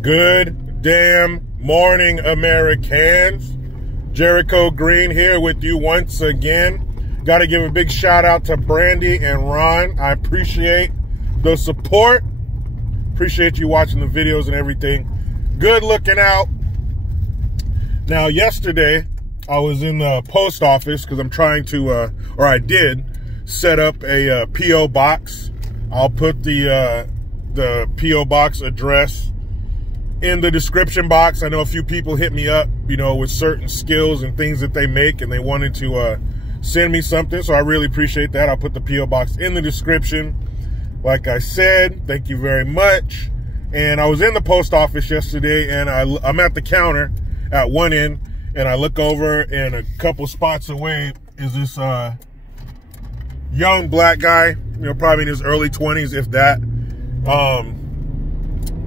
Good damn morning, Americans. Jericho Green here with you once again. Got to give a big shout out to Brandy and Ron. I appreciate the support. Appreciate you watching the videos and everything. Good looking out. Now, yesterday, I was in the post office because I'm trying to, or I did, set up a P.O. box. I'll put the P.O. box address in the description box. I know a few people hit me up, with certain skills and things that they make, and they wanted to send me something, so I really appreciate that. I'll put the P.O. box in the description. Like I said, thank you very much. And I was in the post office yesterday, and I'm at the counter at one end, and I look over, and a couple spots away is this young black guy, probably in his early 20s, if that.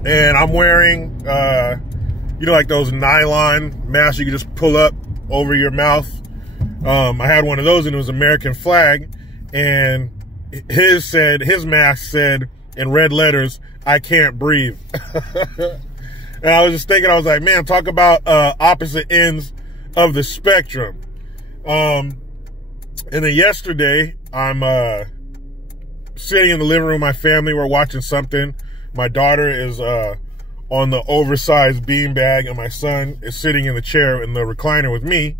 And I'm wearing, like those nylon masks you can just pull up over your mouth. I had one of those, and it was American flag, and his mask said in red letters, "I can't breathe." And I was just thinking, I was like, man, talk about opposite ends of the spectrum. And then yesterday, I'm sitting in the living room with my family. We're watching something. My daughter is on the oversized beanbag, and my son is sitting in the chair in the recliner with me.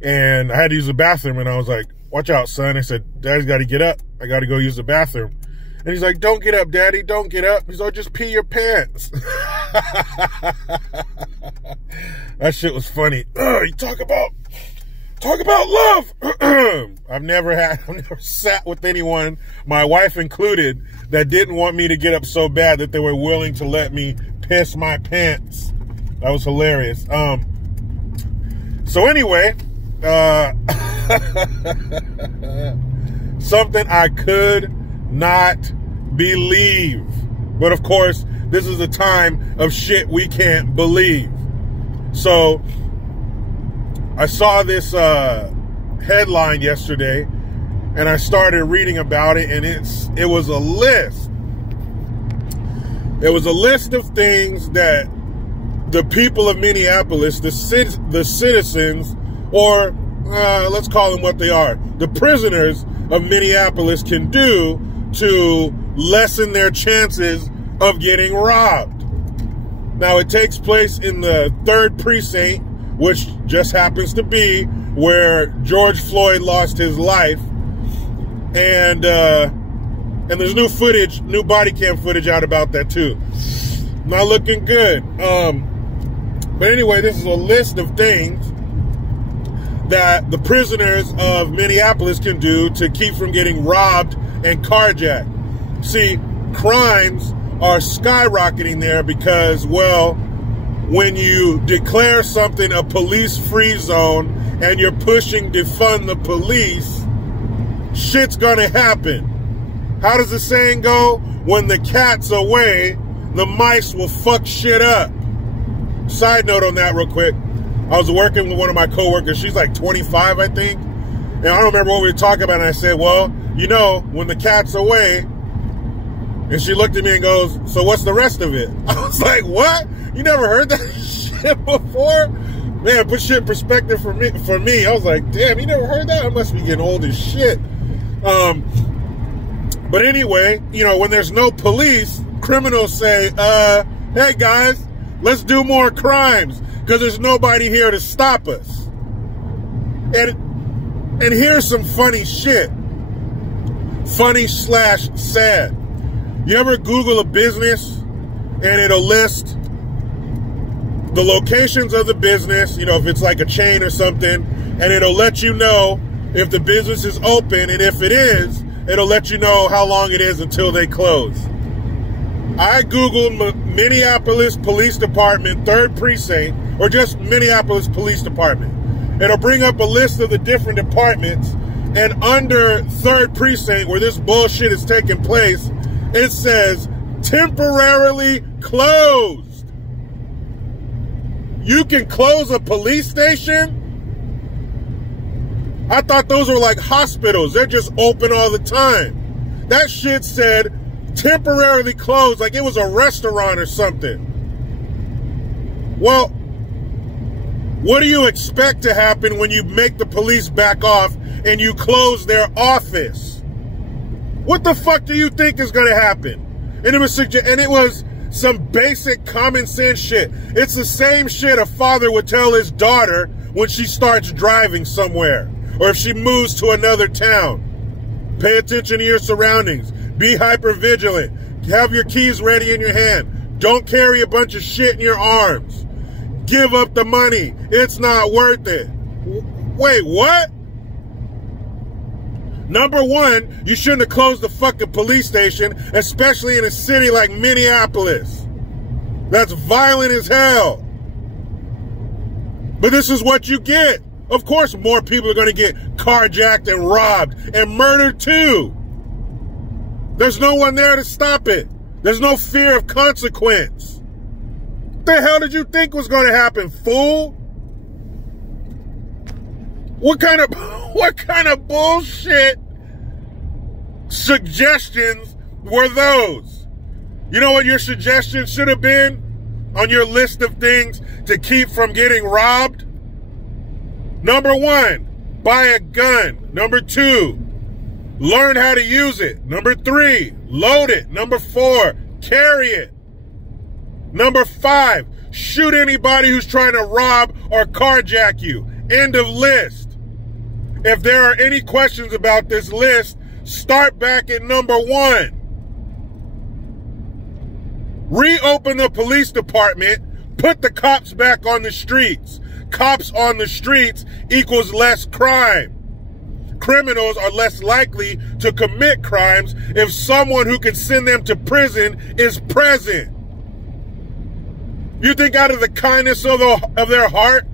And I had to use the bathroom, and I was like, watch out, son. I said, Daddy's got to get up. I got to go use the bathroom. And he's like, don't get up, Daddy. Don't get up. He's like, just pee your pants. That shit was funny. You talk about love. I've never sat with anyone, my wife included, that didn't want me to get up so bad that they were willing to let me piss my pants. That was hilarious. So anyway, something I could not believe. But of course, this is a time of shit we can't believe. So I saw this headline yesterday, and I started reading about it, and it was a list. It was a list of things that the people of Minneapolis, the citizens, or let's call them what they are, the prisoners of Minneapolis, can do to lessen their chances of getting robbed. Now, it takes place in the 3rd precinct, which just happens to be where George Floyd lost his life. And there's new body cam footage out about that too. Not looking good. But anyway, this is a list of things that the prisoners of Minneapolis can do to keep from getting robbed and carjacked. See, crimes are skyrocketing there because, well, when you declare something a police-free zone and you're pushing defund the police, shit's gonna happen. How does the saying go? When the cat's away, the mice will fuck shit up. Side note on that real quick. I was working with one of my coworkers. She's like 25, I think. And I don't remember what we were talking about. And I said, well, when the cat's away. And she looked at me and goes, so what's the rest of it? I was like, what? You never heard that shit before? Man, put shit in perspective for me. I was like, damn, you never heard that? I must be getting old as shit. But anyway, when there's no police, criminals say, hey guys, let's do more crimes because there's nobody here to stop us. And here's some funny shit. Funny/sad. You ever Google a business and it'll list the locations of the business, if it's like a chain or something, and it'll let you know if the business is open, and if it is, it'll let you know how long it is until they close. I Googled Minneapolis Police Department 3rd Precinct, or just Minneapolis Police Department. It'll bring up a list of the different departments, and under 3rd Precinct, where this bullshit is taking place, it says temporarily closed. You can close a police station? I thought those were like hospitals. They're just open all the time. That shit said temporarily closed, like it was a restaurant or something. Well, what do you expect to happen when you make the police back off and you close their office? What the fuck do you think is going to happen? And it was some basic common sense shit. It's the same shit a father would tell his daughter when she starts driving somewhere or if she moves to another town. Pay attention to your surroundings. Be hyper vigilant. Have your keys ready in your hand. Don't carry a bunch of shit in your arms. Give up the money. It's not worth it. Wait, what? Number one, you shouldn't have closed the fucking police station, especially in a city like Minneapolis. That's violent as hell. But this is what you get. Of course, more people are going to get carjacked and robbed and murdered too. There's no one there to stop it. There's no fear of consequence. What the hell did you think was going to happen, fool? What kind of bullshit suggestions were those? You know what your suggestions should have been on your list of things to keep from getting robbed? Number one, buy a gun. Number two, learn how to use it. Number three, load it. Number four, carry it. Number five, shoot anybody who's trying to rob or carjack you. End of list. If there are any questions about this list, start back at number one. Reopen the police department, put the cops back on the streets. Cops on the streets equals less crime. Criminals are less likely to commit crimes if someone who can send them to prison is present. You think out of the kindness of their heart,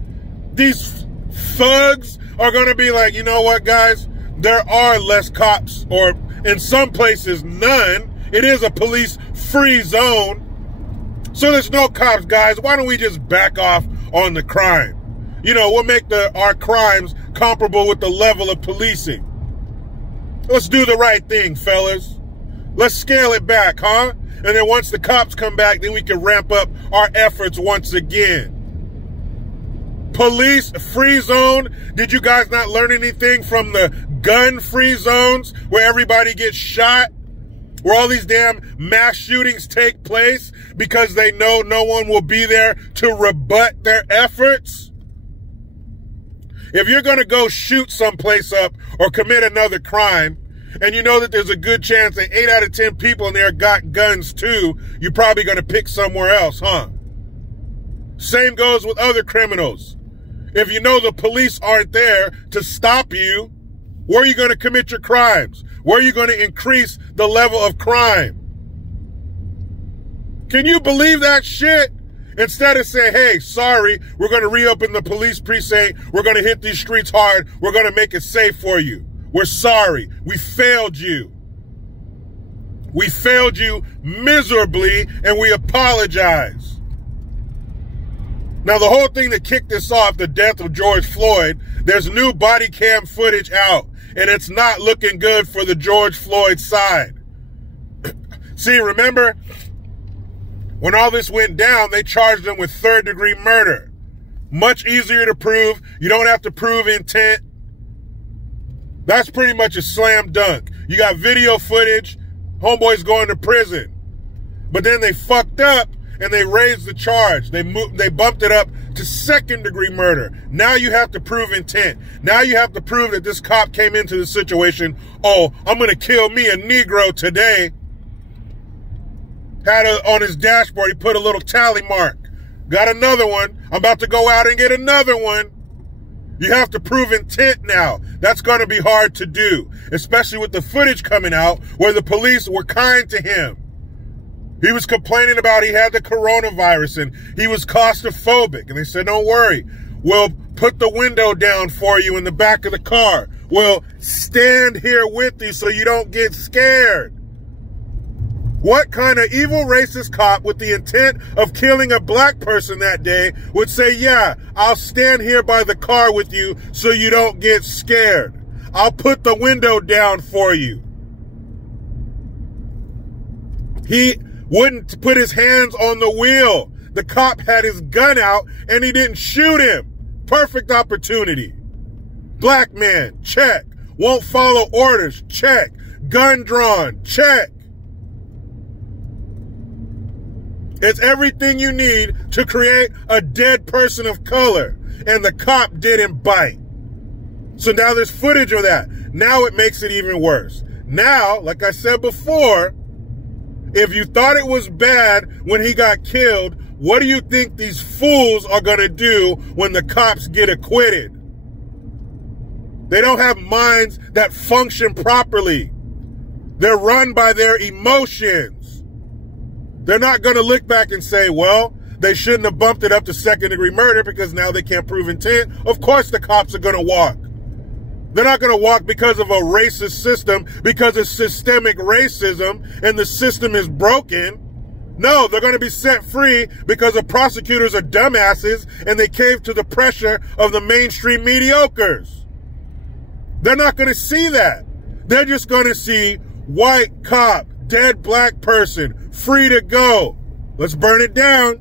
these thugs are going to be like, you know what, guys? There are less cops, or in some places, none. It is a police-free zone. So there's no cops, guys. Why don't we just back off on the crime? You know, we'll make our crimes comparable with the level of policing. Let's do the right thing, fellas. Let's scale it back, huh? And then once the cops come back, then we can ramp up our efforts once again. Police free zone. Did you guys not learn anything from the gun free zones where everybody gets shot? Where all these damn mass shootings take place because they know no one will be there to rebut their efforts? If you're going to go shoot someplace up or commit another crime, and you know that there's a good chance that 8 out of 10 people in there got guns too, you're probably going to pick somewhere else, huh? Same goes with other criminals. If you know the police aren't there to stop you, where are you going to commit your crimes? Where are you going to increase the level of crime? Can you believe that shit? Instead of saying, hey, sorry, we're going to reopen the police precinct. We're going to hit these streets hard. We're going to make it safe for you. We're sorry. We failed you. We failed you miserably, and we apologize. Now, the whole thing that kicked this off, the death of George Floyd, there's new body cam footage out, and it's not looking good for the George Floyd side. See, remember, when all this went down, they charged them with third-degree murder. Much easier to prove. You don't have to prove intent. That's pretty much a slam dunk. You got video footage, homeboy's going to prison. But then they fucked up and they raised the charge. They bumped it up to second-degree murder. Now you have to prove intent. Now you have to prove that this cop came into the situation, oh, I'm going to kill me a Negro today. On his dashboard, he put a little tally mark. Got another one. I'm about to go out and get another one. You have to prove intent now. That's going to be hard to do, especially with the footage coming out where the police were kind to him. He was complaining about he had the coronavirus and he was claustrophobic. And they said, don't worry, we'll put the window down for you in the back of the car. We'll stand here with you so you don't get scared. What kind of evil racist cop with the intent of killing a black person that day would say, yeah, I'll stand here by the car with you so you don't get scared. I'll put the window down for you. He wouldn't put his hands on the wheel. the cop had his gun out and he didn't shoot him. Perfect opportunity. Black man, check. Won't follow orders, check. Gun drawn, check. It's everything you need to create a dead person of color. And the cop didn't bite. So now there's footage of that. Now it makes it even worse. Now, like I said before, if you thought it was bad when he got killed, what do you think these fools are going to do when the cops get acquitted? They don't have minds that function properly. They're run by their emotions. They're not going to look back and say, well, they shouldn't have bumped it up to second-degree murder because now they can't prove intent. Of course the cops are going to walk. They're not going to walk because of a racist system, because of systemic racism and the system is broken. No, they're going to be set free because the prosecutors are dumbasses and they cave to the pressure of the mainstream mediocres. They're not going to see that. They're just going to see white cop, dead black person, free to go. Let's burn it down.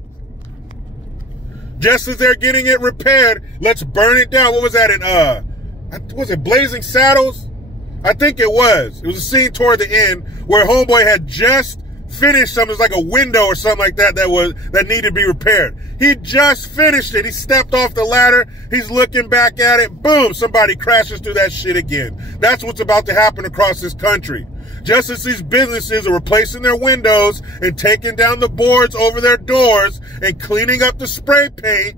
Just as they're getting it repaired, let's burn it down. What was that in, was it Blazing Saddles? I think it was. It was a scene toward the end where homeboy had just finished something. It was like a window or something like that that needed to be repaired. He just finished it. He stepped off the ladder. He's looking back at it. Boom, somebody crashes through that shit again. That's what's about to happen across this country. Just as these businesses are replacing their windows and taking down the boards over their doors and cleaning up the spray paint,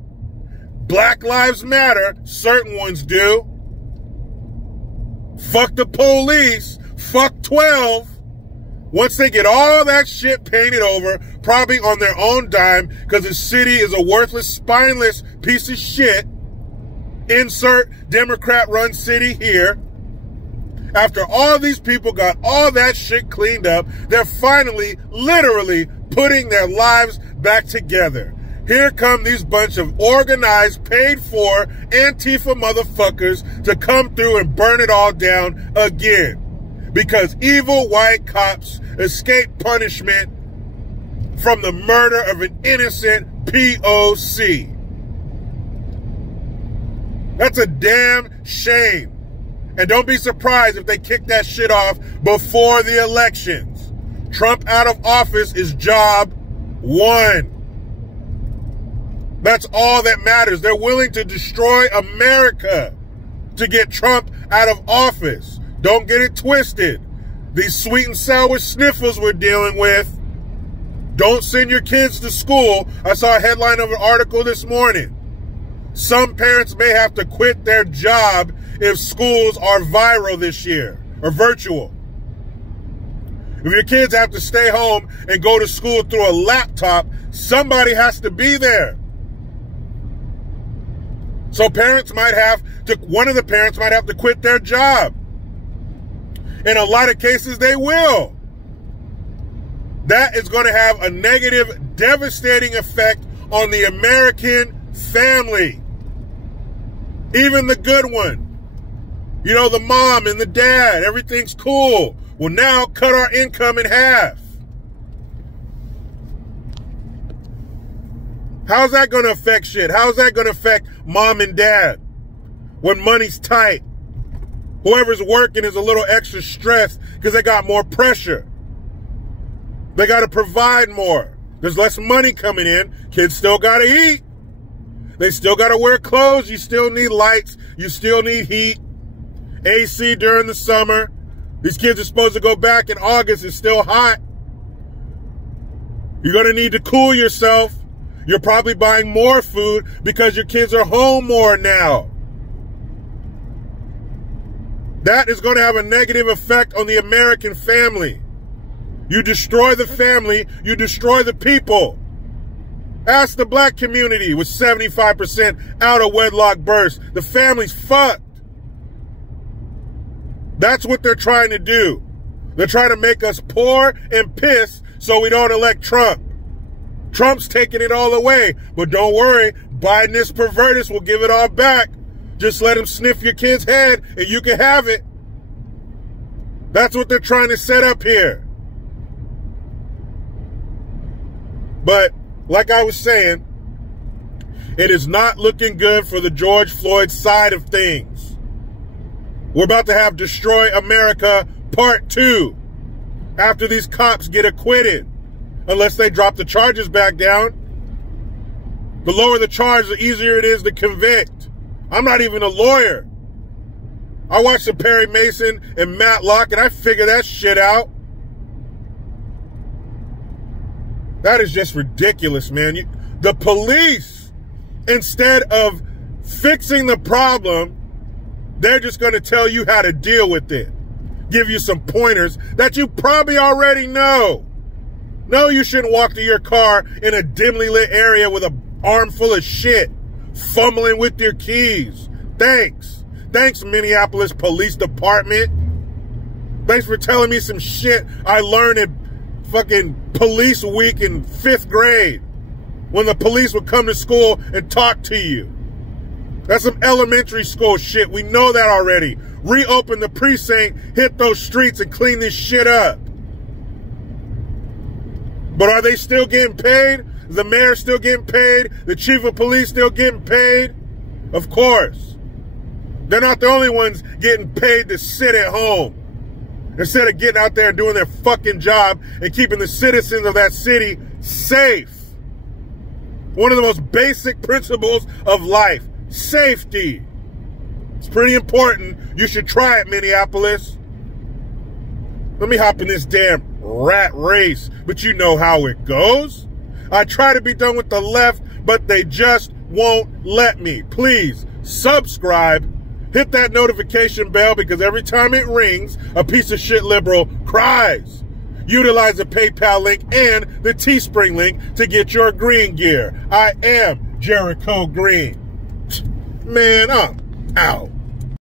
Black Lives Matter, certain ones do. Fuck the police. Fuck 12. Once they get all that shit painted over, probably on their own dime, because the city is a worthless, spineless piece of shit. Insert Democrat-run city here. After all these people got all that shit cleaned up, they're finally, literally, putting their lives back together. Here come these bunch of organized, paid-for Antifa motherfuckers to come through and burn it all down again. Because evil white cops escape punishment from the murder of an innocent POC. That's a damn shame. And don't be surprised if they kick that shit off before the elections. Trump out of office is job one. That's all that matters. They're willing to destroy America to get Trump out of office. Don't get it twisted. These sweet and sour sniffles we're dealing with. Don't send your kids to school. I saw a headline of an article this morning. Some parents may have to quit their job if schools are viral this year or virtual. If your kids have to stay home and go to school through a laptop, somebody has to be there. So parents might have to, one of the parents might have to quit their job. In a lot of cases, they will. That is going to have a negative, devastating effect on the American family. Even the good one. You know, the mom and the dad, everything's cool. Well, now cut our income in half. How's that going to affect shit? How's that going to affect mom and dad when money's tight? Whoever's working is a little extra stressed because they got more pressure. They got to provide more. There's less money coming in. Kids still got to eat. They still got to wear clothes. You still need lights. You still need heat. AC during the summer. These kids are supposed to go back in August. It's still hot. You're going to need to cool yourself. You're probably buying more food because your kids are home more now. That is going to have a negative effect on the American family. You destroy the family, you destroy the people. Ask the black community with 75% out of wedlock births. The family's fucked. That's what they're trying to do. They're trying to make us poor and pissed so we don't elect Trump. Trump's taking it all away. But don't worry, Biden, this pervertus, will give it all back. Just let him sniff your kid's head and you can have it. That's what they're trying to set up here. But like I was saying, it is not looking good for the George Floyd side of things. We're about to have Destroy America Part 2 after these cops get acquitted, unless they drop the charges back down. The lower the charge, the easier it is to convict. I'm not even a lawyer. I watched the Perry Mason and Matlock, and I figured that shit out. That is just ridiculous, man. The police, instead of fixing the problem, they're just going to tell you how to deal with it. Give you some pointers that you probably already know. No, you shouldn't walk to your car in a dimly lit area with an armful of shit, fumbling with your keys. Thanks. Thanks, Minneapolis Police Department. Thanks for telling me some shit I learned in fucking police week in 5th grade, when the police would come to school and talk to you. That's some elementary school shit. We know that already. Reopen the precinct, hit those streets, and clean this shit up. But are they still getting paid? The mayor still getting paid? The chief of police still getting paid? Of course. They're not the only ones getting paid to sit at home instead of getting out there and doing their fucking job and keeping the citizens of that city safe. One of the most basic principles of life, safety. It's pretty important. You should try it, Minneapolis. Let me hop in this damn rat race, but you know how it goes. I try to be done with the left, but they just won't let me. Please subscribe. Hit that notification bell, because every time it rings, a piece of shit liberal cries. Utilize the PayPal link and the Teespring link to get your green gear. I am Jericho Green. Man, I'm out.